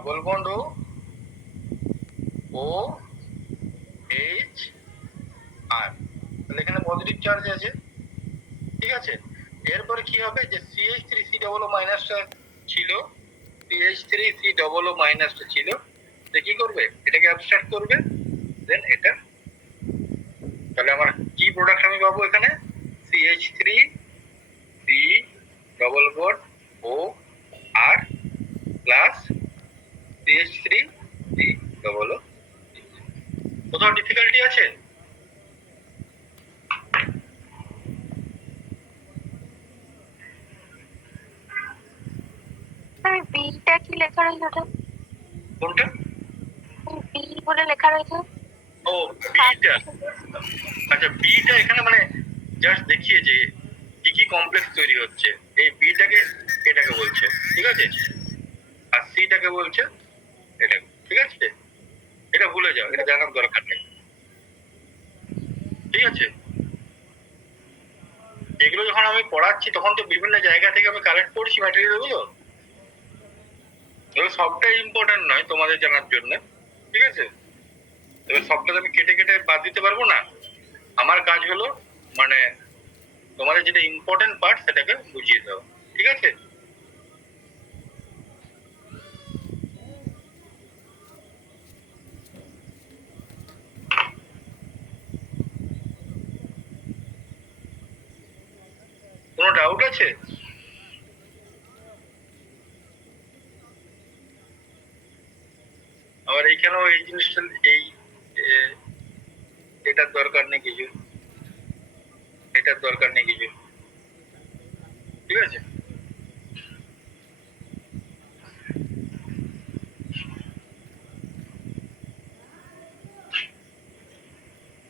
Double bond ও H R, তাহলে এখানে positive charge আছে, ঠিক আছে। এরপরে কি হবে, যে CH3 COO মাইনাসটা ছিল, CH3 COO মাইনাসটা ছিল, কি করবে, এটাকে অ্যাবস্ট্রাক্ট করবে, দেন এটা, তাহলে আমার কি প্রোডাক্ট আমি পাবো এখানে, CH3 C double bond O আর plus CH3 C double O. কোথাও ডিফিকাল্টি আছে? বিটা কি লেখা রয়েছে ওটা? কোনটা? বি বলে লেখা রয়েছে। ও বিটা, আচ্ছা বিটা এখানে মানে জাস্ট দেখিয়েছে কি কি কমপ্লেক্স তৈরি হচ্ছে, এই বিটাকে এটাকে বলছে, ঠিক আছে, আর সিটাকে বলছে এটা, ঠিক আছে, এটা ভুলে যাও, এটা জানার দরকার নেই, ঠিক আছে। এগুলো যখন আমি পড়াচ্ছি তখন তো বিভিন্ন জায়গা থেকে আমি কালেক্ট করছি ম্যাটেরিয়াল গুলো, এগুলো সবটাই ইম্পর্টেন্ট নয় তোমাদের জানার জন্য, ঠিক আছে। এবার সবটা আমি কেটে কেটে বাদ দিতে পারবো না, আমার কাজ হলো মানে তোমাদের যেটা ইম্পর্টেন্ট পার্ট সেটাকে বুঝিয়ে দাও, ঠিক আছে। কোনো ডাউট আছে? আবার এইখানেও এই জিনিসটা, এই এটার দরকার নেই কিছু, এটার দরকার নেই কিছু, ঠিক আছে।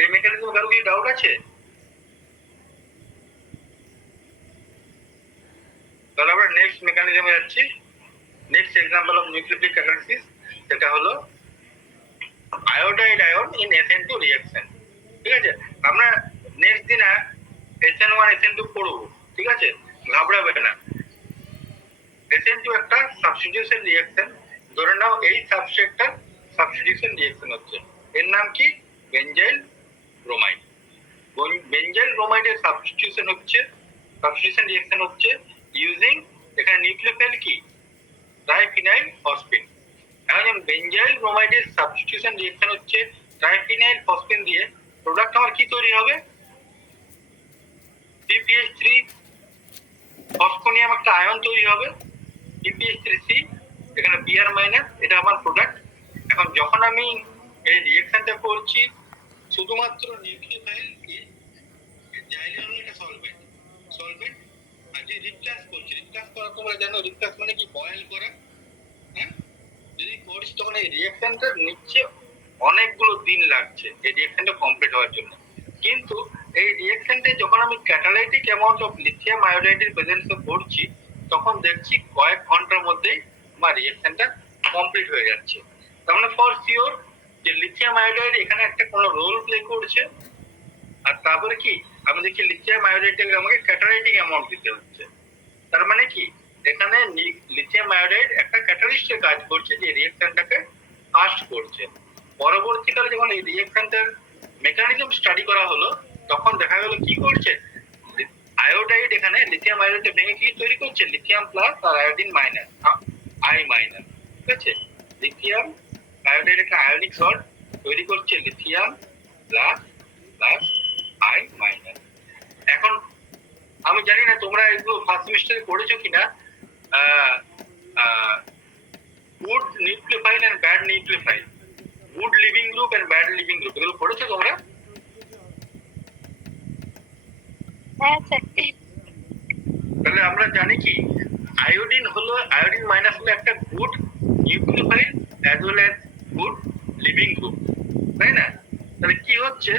এই মেকানিজম কারো কি ডাউট আছে? তাহলে আমরা নেক্সট মেকানিজমে যাচ্ছি। নেক্সট এক্সাম্পল অফ নিউক্লিওফিলিক ক্যাটালিসিস, সেটা হলো iodide ion in SN2 reaction, ঠিক আছে। আমরা নেক্সট দিন SN1 SN2 পড়বো, ঠিক আছে, ঘাবড়াবে না। SN2 একটা সাবস্টিটিউশন রিঅ্যাকশন, ধরে নাও এই সাবস্ট্রেটটা সাবস্টিটিউশন রিঅ্যাকশন হচ্ছে, এর নাম কি, বেনজাইল ব্রোমাইড। বেনজাইল ব্রোমাইডের সাবস্টিটিউশন রিঅ্যাকশন হচ্ছে ইউজিং, এখানে নিউক্লিওফিল কি, ট্রাইফিনাইল ফসফেট। এখন বেনজাইল ব্রোমাইডের সাবস্টিটিউশন রিঅ্যাকশন হচ্ছে ট্রাইফিনাইল ফসফেট দিয়ে, প্রোডাক্ট আমার কি তৈরি হবে, CpH3 ফসফোনিয়াম একটা আয়ন তৈরি হবে, CpH3C, এখানে Br মাইনাস, এটা আমার প্রোডাক্ট। এখন যখন আমি এই রিঅ্যাকশনটা করছি, শুধুমাত্র নিউক্লিওফাইল দিয়ে জাইলে হলো এটা সলভেন্ট, সলভেন্ট, আর যে রিপ্লেস করছি, রিপ্লেস করা তোমরা জানো, রিপ্লেস মানে কি, বয়েল করা, হ্যাঁ। যদি করিস তখন এই রিঅ্যাকশনটা নিচ্ছে অনেকগুলো দিন লাগছে এই রিঅ্যাকশনটা কমপ্লিট হওয়ার জন্য, কিন্তু এই রিঅ্যাকশনটা যখন আমি ক্যাটালাইটিক অ্যামাউন্ট অফ লিথিয়াম আয়োডাইডের প্রেজেন্সে করছি, তখন দেখছি কয়েক ঘন্টার মধ্যেই আমার রিঅ্যাকশনটা কমপ্লিট হয়ে যাচ্ছে। তার মানে ফর শিওর যে লিথিয়াম আয়োডাইড এখানে একটা কোনো রোল প্লে করছে, আর তারপরে কি আমি দেখি লিথিয়াম আয়োডাইডটাকে আমাকে ক্যাটালাইটিক অ্যামাউন্ট দিতে হচ্ছে। তার মানে কি, এখানে লিথিয়াম আয়োডাইড একটা ক্যাটালিস্টের কাজ করছে, যে রিঅ্যাকশনটাকে ফাস্ট করছে। পরবর্তীকালে যখন এই রিঅ্যাকশনটার মেকানিজম স্টাডি করা হলো, তখন দেখা গেল কি করছে, আয়োডাইড এখানে লিথিয়াম আয়োডাইডটা ভেঙে কি তৈরি করছে, লিথিয়াম প্লাস আর আয়োডিন মাইনাস, আই মাইনাস, ঠিক আছে। লিথিয়াম আয়োডাইড একটা আয়নিক সল্ট তৈরি করছে, lithium plus plus I minus. এখন আমি জানি না তোমরা এগুলো ফার্স্ট সেমিস্টারে পড়েছো কিনা, good nucleophile and bad nucleophile, good leaving group and bad leaving group, এগুলো পড়েছো তোমরা? হ্যাঁ স্যার। তাহলে আমরা জানি কি, আয়োডিন হলো, আয়োডিন মাইনাস হলো একটা good nucleophile as well as good leaving group, তাই না? তাহলে কি হচ্ছে,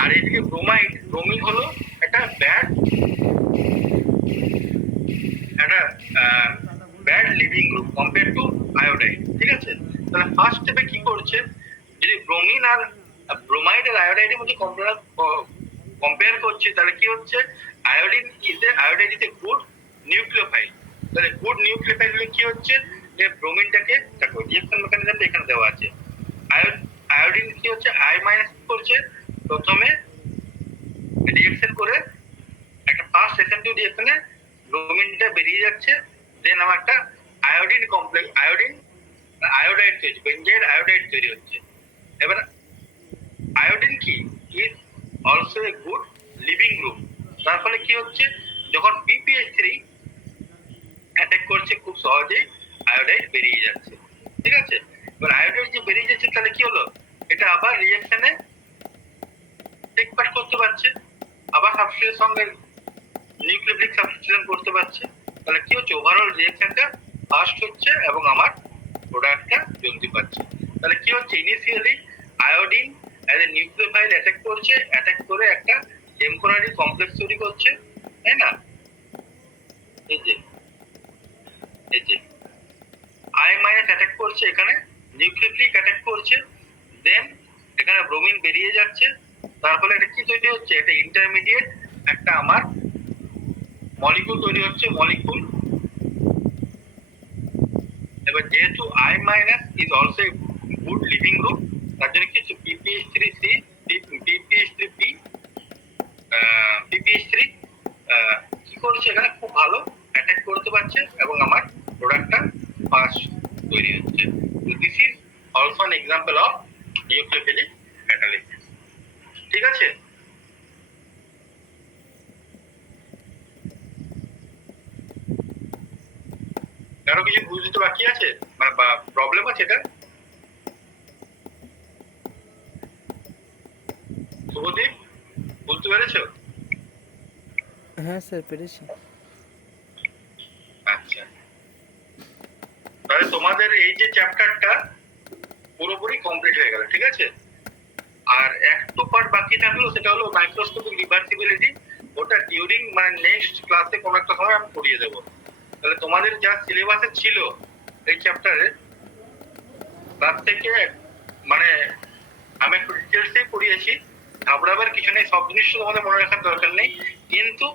আর এদিকে ব্রোমাইড, ব্রোমিন হলো একটা bad leaving group compare to iodide, ঠিক আছে। তাহলে ফার্স্ট স্টেপে কি করছে, যদি ব্রোমিন আর ব্রোমাইড আর আয়োডাইডের মধ্যে কম্পেয়ার করছে, তাহলে কি হচ্ছে, iodine is a, iodide is a good nucleophile. তাহলে গুড নিউক্লিওফাইল হলে কি হচ্ছে, যে ব্রোমিনটাকে দেখো রিঅ্যাকশন মেকানিজমটা এখানে দেওয়া আছে। আয়োডিন কি হচ্ছে, আই মাইনাস করছে প্রথমে রিঅ্যাকশন করে একটা ফার্স্ট SN2 রিঅ্যাকশনে ব্রোমিনটা বেরিয়ে যাচ্ছে, দেন আমার একটা আয়োডিন কমপ্লেক্স আয়োডাইড তৈরি, বেঞ্জাইল আয়োডাইড তৈরি হচ্ছে। এবার আয়োডিন কি is also a good leaving group. তার ফলে কি হচ্ছে, যখন PPH3 অ্যাটাক করছে খুব সহজেই আয়োডাইড বেরিয়ে যাচ্ছে। ঠিক আছে, এবার আয়োডাইড যে বেরিয়ে যাচ্ছে তাহলে কি হলো, এটা আবার রিঅ্যাকশনে টেক পার্ট করতে পারছে, আবার সাবস্ট্রেটের সঙ্গে নিউক্লিওফিলিক সাবস্টিটিউশন করতে পারছে। তাহলে কি হচ্ছে, ওভারঅল রিঅ্যাকশনটা ফাস্ট হচ্ছে এবং আমার প্রোডাক্টটা জলদি পাচ্ছে। তাহলে কি হচ্ছে, initially iodine as a nucleophile attack করছে, অ্যাটাক করে একটা টেম্পোরারি কমপ্লেক্স তৈরি করছে, তাই না? এই যে আই মাইনাস অ্যাটাক করছে, এখানে নিউক্লিওফিলিক অ্যাটাক করছে, দেন এখানে ব্রোমিন বেরিয়ে যাচ্ছে। তার ফলে এটা কি তৈরি হচ্ছে, এটা ইন্টারমিডিয়েট একটা আমার মলিকুল তৈরি হচ্ছে, মলিকুল। এবার যেহেতু I minus is also good leaving group, তার জন্য কি হচ্ছে PPH3C PPH3P PPH3 কি করছে, এখানে খুব ভালো অ্যাটাক করতে পারছে এবং আমার প্রোডাক্টটা ফাস্ট তৈরি হচ্ছে। This is also an example of nucleophilic catalysis. ঠিক আছে, কারো কিছু বুঝতে বাকি আছে মানে বা প্রবলেম আছে এটা? শুভদীপ, বুঝতে পেরেছো? হ্যাঁ স্যার পেরেছি। আচ্ছা, তাহলে তোমাদের এই যে চ্যাপ্টারটা পুরোপুরি কমপ্লিট হয়ে গেল। ঠিক আছে, আর একটু পার্ট বাকি থাকলো, সেটা হলো মাইক্রোস্কোপিক রিভার্সিবিলিটি। ওটা ডিউরিং মানে নেক্সট ক্লাসে কোনো একটা সময় আমি পড়িয়ে দেবো। তাহলে তোমাদের যা সিলেবাসে ছিল এই চ্যাপ্টারে, তার থেকে মানে আমি একটু ডিটেলসেই পড়িয়েছি, ঘাবড়াবার কিছু নেই, সব জিনিস তোমাদের মনে রাখার দরকার নেই। কিন্তু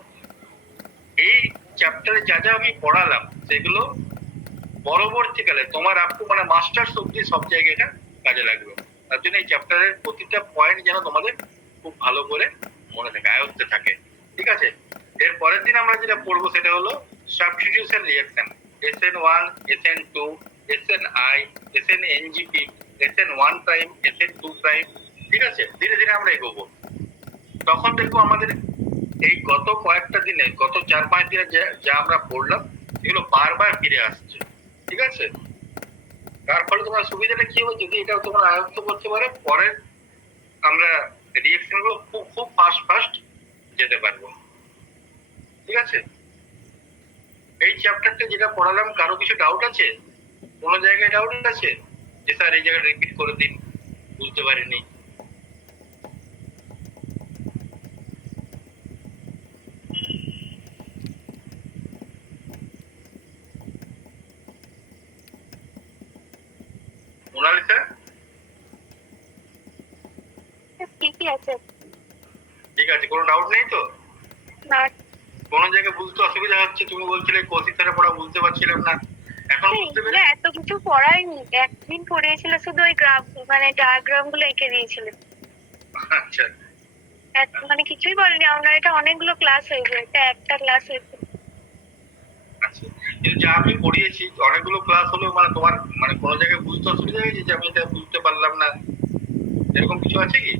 এই চ্যাপ্টারে যা যা আমি পড়ালাম সেগুলো পরবর্তীকালে তোমার আপটু মানে মাস্টার্স অব্দি সব জায়গায় এটা কাজে লাগবে। তার জন্য এই চ্যাপ্টারের প্রতিটা পয়েন্ট যেন তোমাদের খুব ভালো করে মনে থাকে, আয়ত্তে থাকে। ঠিক আছে, এর পরের দিন আমরা যেটা পড়বো সেটা হলো substitution reaction, SN1 SN2 SNI SNNGP SN1 prime SN2 prime. ঠিক আছে, ধীরে ধীরে আমরা এগোবো। তখন দেখবো আমাদের এই গত কয়েকটা দিনে, গত 4-5 দিনে যা আমরা পড়লাম এগুলো বারবার ফিরে আসছে। ঠিক আছে, তার ফলে তোমার সুবিধাটা কি হবে, যদি এটা তোমরা আয়ত্ত করতে পারো, পরে আমরা রিঅ্যাকশন গুলো খুব খুব ফাস্ট যেতে পারবো। ঠিক আছে, এই চ্যাপ্টারটা যেটা পড়ালাম কারো কিছু ডাউট আছে, কোনো জায়গায় ডাউট আছে যে স্যার এই জায়গাটা রিপিট করে দিন, বুঝতে পারিনি? মোনালিসা, ঠিকই আছে। ঠিক আছে, কোনো ডাউট নেই তো? না, কোনো জায়গায় বুঝতে অসুবিধা হচ্ছে, তুমি বলছিলে কৌশিক স্যারের পড়া বুঝতে পারছিলাম না, এখন বুঝতে এগুলো পেরে? এত কিছু পড়ায়নি, একদিন পড়িয়েছিল শুধু ওই গ্রাফ মানে ডায়াগ্রাম গুলো এঁকে দিয়েছিল। আচ্ছা মানে কিছুই বলেনি আমরা, এটা অনেকগুলো ক্লাস হয়েছে, এটা একটা ক্লাস হয়েছে। আচ্ছা, কিন্তু যা আমি পড়িয়েছি অনেকগুলো ক্লাস হলো, মানে তোমার মানে কোনো জায়গায় বুঝতে অসুবিধা হয়েছে যে আমি এটা বুঝতে পারলাম না, এরকম কিছু আছে কি?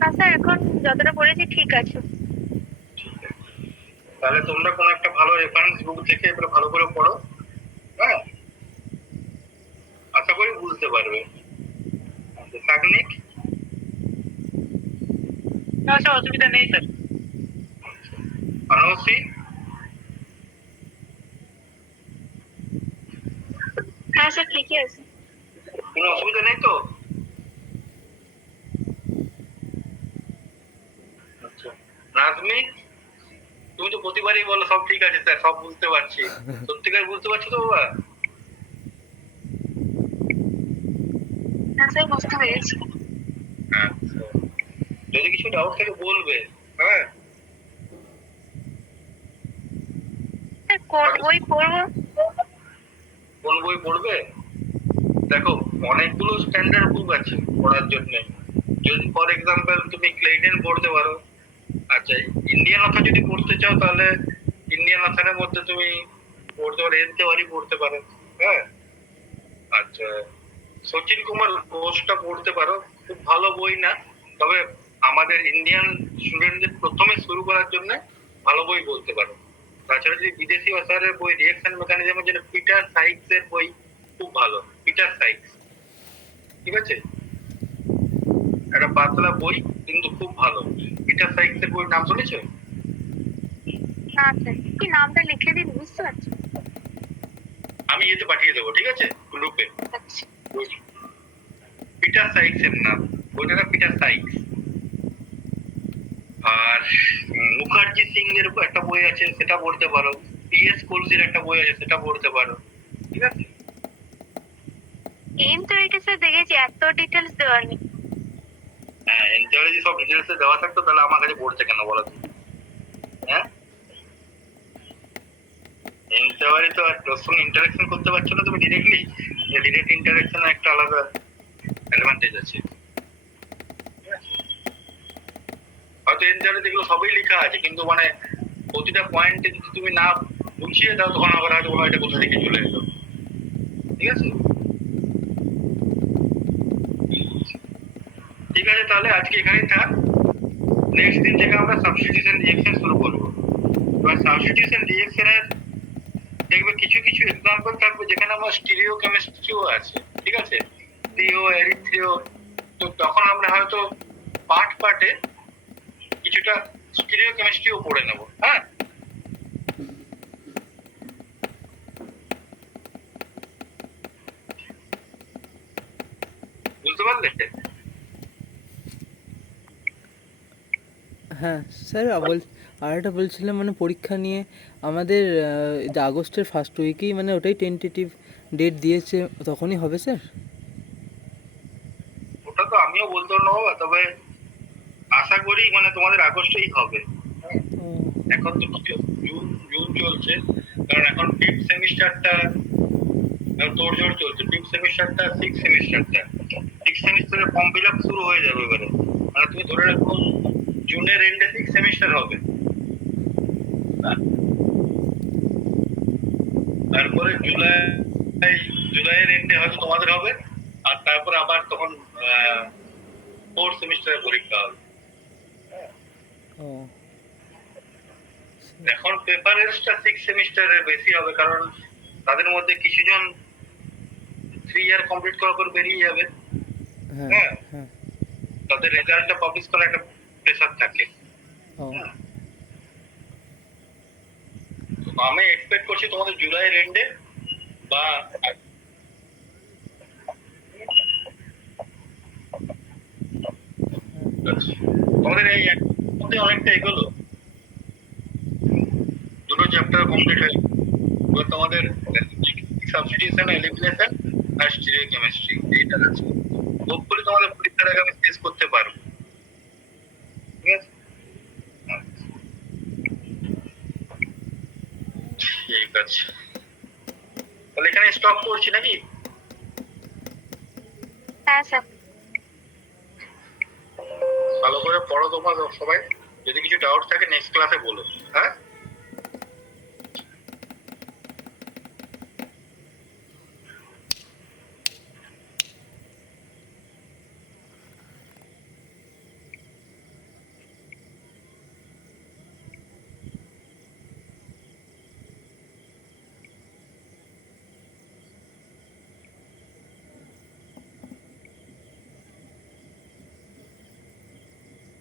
না স্যার, এখন যতটা পড়েছি ঠিক আছে। তাহলে তোমরা কোনো একটা ভালো রেফারেন্স বুক থেকে এবার ভালো করে পড়ো। হ্যাঁ, আশা করি বুঝতে পারবে। তাকনিক না স্যার, অসুবিধা নেই স্যার। আনসি, হ্যাঁ স্যার ঠিকই আছে। কোনো অসুবিধা নেই তো? আচ্ছা, নাজমি, তুমি তো প্রতিবারই বলো সব ঠিক আছে স্যার, সব বুঝতে পারছি, সত্যিকার বুঝতে পারছো তো বাবা? হ্যাঁ স্যার বুঝতে পেরেছি। আচ্ছা, যদি কিছু ডাউট থাকে বলবে। হ্যাঁ, করবোই করবো। কোন বই পড়বে? দেখো, অনেকগুলো স্ট্যান্ডার্ড বুক আছে পড়ার জন্য। যদি ফর এক্সাম্পল তুমি ক্লেইডেন পড়তে পারো। আচ্ছা, ইন্ডিয়ান অথর যদি পড়তে চাও তাহলে ইন্ডিয়ান অথরের মধ্যে তুমি পড়তে পারো, এনতেওয়ারি পড়তে পারো। হ্যাঁ, আচ্ছা, সচিন কুমার ঘোষটা পড়তে পারো, খুব ভালো বই না, তবে আমাদের ইন্ডিয়ান স্টুডেন্টদের প্রথমে শুরু করার জন্য ভালো বই বলতে পারো। তাছাড়া যদি বিদেশি অথরের বই, রিঅ্যাকশন মেকানিজমের জন্য পিটার সাইক্সের বই খুব ভালো। পিটার সাইক্স, ঠিক আছে, একটা পাতলা বই কিন্তু খুব ভালো। পিটার সাইক্সের বই নাম শুনেছো? না স্যার, কি নামটা লিখে দিন, বুঝতে পারছি। আমি এতে পাঠিয়ে দেবো, ঠিক আছে, গ্রুপে। আচ্ছা। পিটার সাইক্সের নাম, বইটা পিটার সাইক্স। আর মুখার্জি সিং এর একটা বই আছে, সেটা পড়তে পারো। পিএস কোলসির একটা বই আছে, সেটা পড়তে পারো, ঠিক আছে। এনথিওরিটি স্যার দেখেছি, এত ডিটেলস দেওয়া নেই। হ্যাঁ, এনথিওরি সব ডিটেলস দেওয়া থাকতো, তাহলে আমার কাছে পড়ছে কেন বলো তো? হ্যাঁ, এনথিওরি তো আর তোর সঙ্গে ইন্টারাকশন করতে পারছো না তুমি ডিরেক্টলি। ডিরেক্ট ইন্টারাকশনের একটা আলাদা অ্যাডভান্টেজ আছে। হয়তো এনথিওরি যেগুলো সবই লেখা আছে, কিন্তু মানে প্রতিটা পয়েন্টে যদি তুমি না বুঝিয়ে দাও, তখন আবার হয়তো কোনো একটা কোথা থেকে চলে এলো, ঠিক আছে। ঠিক আছে, তাহলে আজকে এখানেই থাক। নেক্সট দিন থেকে আমরা সাবস্টিটিউশন রিঅ্যাকশন শুরু করবো। এবার সাবস্টিটিউশন রিঅ্যাকশনের দেখবে কিছু কিছু এক্সাম্পল থাকবে যেখানে আমার স্টিরিও কেমিস্ট্রিও আছে, ঠিক আছে, থ্রিও এরিথ্রিও। তো তখন আমরা হয়তো পার্ট পার্টে কিছুটা স্টিরিও কেমিস্ট্রিও পড়ে নেব। হ্যাঁ, বুঝতে পারলে? হ্যাঁ স্যার, আর একটা বলছিলাম, মানে পরীক্ষা নিয়ে আমাদের যে আগস্টের ফার্স্ট উইকেই, মানে ওটাই টেন্টেটিভ ডেট দিয়েছে, তখনই হবে স্যার? ওটা তো আমিও বলতে পারবো না বাবা, তবে আশা করি মানে তোমাদের আগস্টেই হবে। হ্যাঁ, ও, এখন তো জুন জুন চলছে, কারণ এখন ফিফথ সেমিস্টারটা তোড়জোড় চলছে। ফিফথ সেমিস্টারটা সিক্স সেমিস্টারের ফর্ম ফিল আপ শুরু হয়ে যাবে এবারে। মানে তুমি ধরে রাখো জুনের এন্ডে সিক্স সেমিস্টার হবে। হ্যাঁ, তারপরে জুলাইয়ের এন্ডে হয়তো তোমাদের হবে, আর তারপর আবার তখন ফোর্থ সেমিস্টারের পরীক্ষা হবে। ও, এখন প্রেফারেন্সটা সিক্স সেমিস্টারের বেশি হবে, কারণ তাদের মধ্যে কিছু জন 3 ইয়ার কমপ্লিট করার পর বেরিয়ে যাবে। হ্যাঁ হ্যাঁ, হ্যাঁ, তাদের রেজাল্টটা পাবলিশ করার একটা প্রেশার থাকে। ও, তো আমি এক্সপেক্ট করছি তোমাদের জুলাইয়ের এন্ডে বা তোমাদের এই এক মধ্যে অনেকটা এগোলো, দুটো চ্যাপ্টার কমপ্লিট হয়ে গেল। এবার তোমাদের সাবস্টিটিউশন, এলিমিনেশন আর স্টিরিও কেমিস্ট্রি, এইটা আছে। হোপফুলি তোমাদের পরীক্ষার আগে আমি শেষ করতে পারবো, ঠিক আছে। ঠিক আছে, তাহলে এখানে স্টপ করছি নাকি? হ্যাঁ স্যার। ভালো করে পড়ো তোমরা সবাই। যদি কিছু ডাউট থাকে নেক্সট ক্লাসে বলো। হ্যাঁ।